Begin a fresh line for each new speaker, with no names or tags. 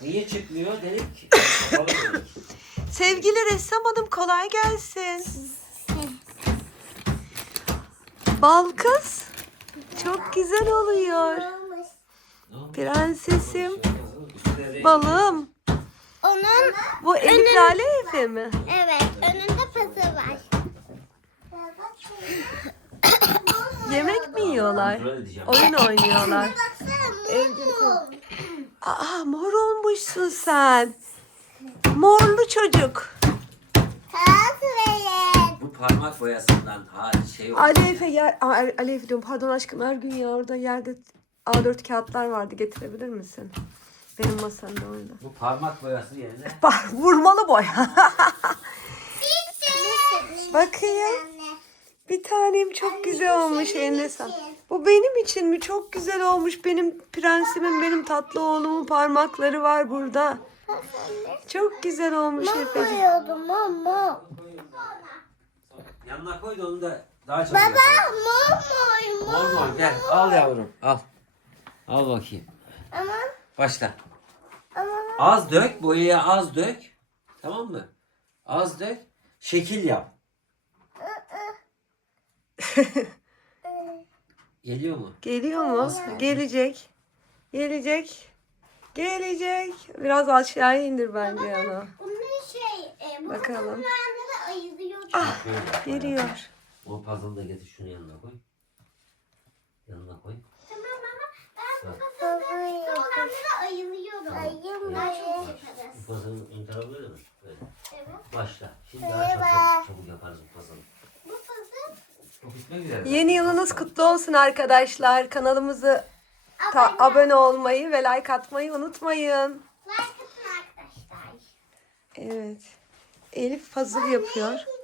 Niye çıkmıyor dedik. Kapalı dedik.
Sevgili ressam hanım kolay gelsin. Bal kız çok güzel oluyor. Prensesim, balım.
Onun
Bu Elif Lale Efe mi?
evet önünde pası var.
Yemek mi yiyorlar?
Kontrol edeceğim.
Oyun oynuyorlar. Aa, mor olmuşsun sen. Morlu çocuk.
Kas verin.
Bu parmak boyasından şey oldu.
Ali Efe yer, Ali Efe diyorum pardon aşkım Ergün ya orada yerde A4 kağıtlar vardı getirebilir misin? Benim masamda orada.
Bu parmak boyası yerine.
Bak vurmalı boya. Bakayım. Bir tanem çok güzel olmuş eline sağlık. Bu benim için mi? Çok güzel olmuş. Benim prensimin, benim tatlı oğlumun parmakları var burada. Çok güzel olmuş Efe'ciğim.
Koyuyordum mama.
Yanına koy da onu da daha çok
Baba
yapalım.
mama.
Olma gel al yavrum al. Al bakayım.
Ama
Başla.
ama
Az dök, boyaya az dök. Tamam mı? Az dök. Şekil yap. Geliyor mu?
Geliyor mu? Gelecek. Gelecek. Gelecek. Biraz aşağıya indir bence yana.
bunun bu
Bakalım.
kapılarında ayırıyor.
Ah,
Şöyle.
geliyor.
O puzzle'ı da getir şunu yanına koy. Yanına koy.
Tamam ama ben bu kapılarında olanlara ayılıyorum. Daha çok yaparız.
Bu puzzle'ın ön tarafı böyle mi? Böyle.
Evet.
Başla. Şimdi daha çok çabuk yaparız bu puzzle'ı.
Bu puzzle
Çok bitmek üzere.
Yeni yılınız kutlu olsun arkadaşlar. Kanalımızı abone olmayı ve like atmayı unutmayın.
like atın arkadaşlar.
Evet. Elif puzzle yapıyor.